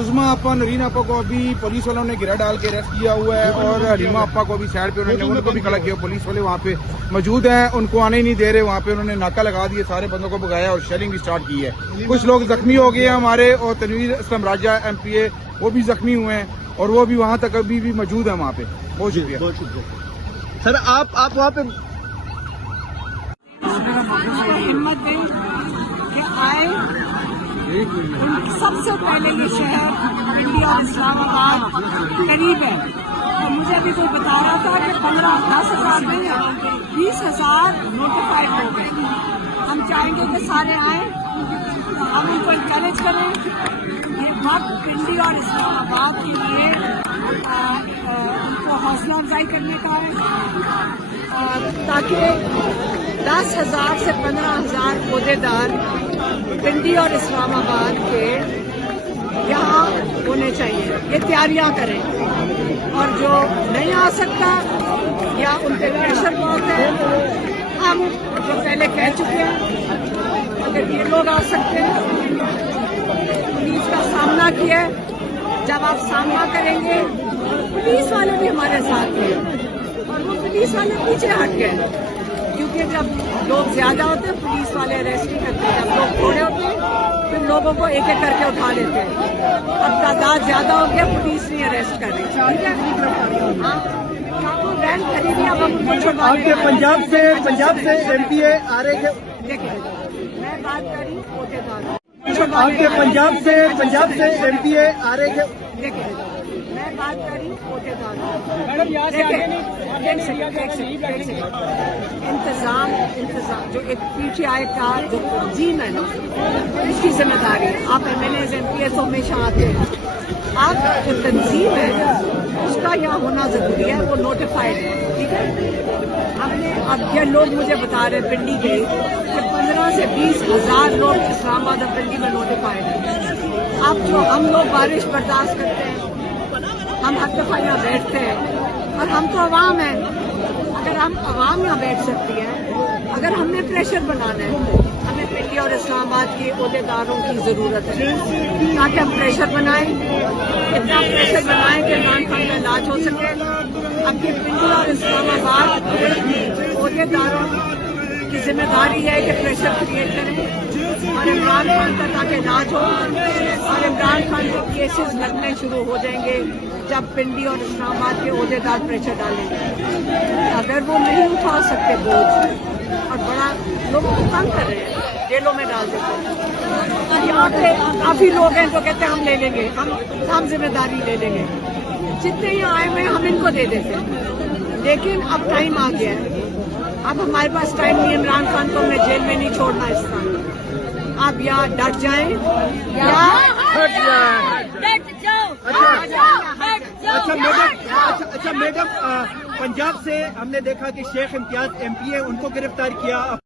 عظمیٰ آپا نرین آپا کو ابھی پولیس والوں نے گرہ ڈال کے اریسٹ کیا ہوا ہے، اور حلیمہ آپا کو ابھی سائڈ پہ انہوں نے ان کو بھی کھڑا کیا. پولیس والے وہاں پہ موجود ہیں، ان کو آنے ہی نہیں دے رہے. وہاں پہ انہوں نے ناکہ لگا دیے، سارے بندوں کو بگایا اور شیلنگ بھی سٹارٹ کی ہے. کچھ لوگ زخمی ہو گئے ہیں ہمارے، اور تنویر اسلم راجہ ایم پی اے وہ بھی زخمی ہوئے ہیں، اور وہ بھی وہاں تک ابھی بھی موجود ہیں وہاں پہ. بہت شکریہ. بہت شکریہ سر. آپ وہاں پہ ہمت دیں کہ آئے. سب سے پہلے یہ شہر انڈیا اور اسلام آباد قریب ہے، اور مجھے بھی کوئی بتا رہا تھا کہ 10,000 میں 20,000 نوٹیفائڈ ہو گئے. ہم چاہیں گے کہ سارے آئیں، ہم ان کو انکریج کریں. یہ وقت پنڈی اور اسلام آباد کے لیے ان کو حوصلہ افزائی کرنے کا ہے، تاکہ 10,000 سے 15,000 عہدیدار پنڈی اور اسلام آباد کے یہاں ہونے چاہیے. یہ تیاریاں کریں، اور جو نہیں آ سکتا یا ان پہ پریشر بہت ہے، ہم جو پہلے کہہ چکے ہیں اگر یہ لوگ آ سکتے ہیں. پولیس کا سامنا کیا ہے، جب آپ سامنا کریں گے پولیس والے بھی ہمارے ساتھ ہیں، اور وہ پولیس والے پیچھے ہٹ گئے، کیونکہ جب لوگ زیادہ ہوتے ہیں پولیس والے اریسٹ نہیں کرتے. جب لوگ تھوڑے ہوتے ہیں پھر لوگوں کو ایک ایک کر کے اٹھا لیتے ہیں. اب تعداد زیادہ ہو گیا، پولیس نہیں اریسٹ کر رہی. ٹھیک ہے، ہاں وین خریدی. اب ہم آپ کے پنجاب سے ایم پی اے آ رہے تھے. دیکھیں، میں بات کر رہی ہوں عہدیدار. آپ کے پنجاب سے ایم پی اے آ رہے تھے. دیکھیں، میں بات کر رہی ہوں عہدیدار. انتظام جو ایک پی ٹی آئی کا جو تنظیم ہے نا، اس کی ذمہ داری ہے. آپ ایم ایل اے ایم پی اے تو ہمیشہ آتے ہیں. آپ جو تنظیم ہے اس کا یہاں ہونا ضروری ہے، وہ نوٹیفائڈ ہے. ٹھیک ہے، ہم نے اب یہ لوگ مجھے بتا رہے پنڈی کے کہ 15 سے 20,000 لوگ اسلام آباد اور پنڈی میں نوٹیفائڈ ہیں. اب جو ہم لوگ بارش برداشت کرتے ہیں، ہم ہر دفعہ یہاں بیٹھتے ہیں، اور ہم تو عوام ہیں. اگر ہم عوام یہاں بیٹھ سکتی ہیں، اگر ہم نے پریشر بنانا ہے، ہمیں پنڈی اور اسلام آباد کے عہدیداروں کی ضرورت ہے تاکہ ہم پریشر بنائیں، اتنا پریشر بنائیں کہ عمران خان کا علاج ہو سکے. اب یہ پنڈی اور اسلام آباد عہدیداروں کی ذمہ داری ہے کہ پریشر کریٹ کریں اور عمران خان کا تاکہ علاج ہو. اور عمران خان کے کیسز لگنے شروع ہو جائیں گے جب پنڈی اور اسلام آباد کے عہدیدار پریشر ڈالیں گے. اگر وہ نہیں اٹھا سکتے بوجھ اور بڑا لوگوں کو تنگ کر رہے ہیں، جیلوں میں ڈال دیتے ہیں. یہاں پہ کافی لوگ ہیں جو کہتے ہیں ہم لے لیں گے، ہم ذمہ داری لے لیں گے. جتنے یہاں آئے ہوئے ہم ان کو دے دیتے ہیں، لیکن اب ٹائم آ گیا ہے. اب ہمارے پاس ٹائم نہیں. عمران خان کو ہمیں جیل میں نہیں چھوڑنا اس طرح. آپ یا ڈٹ جائیں یا اچھا میڈم، پنجاب سے ہم نے دیکھا کہ شیخ امتیاز ایم پی اے ان کو گرفتار کیا.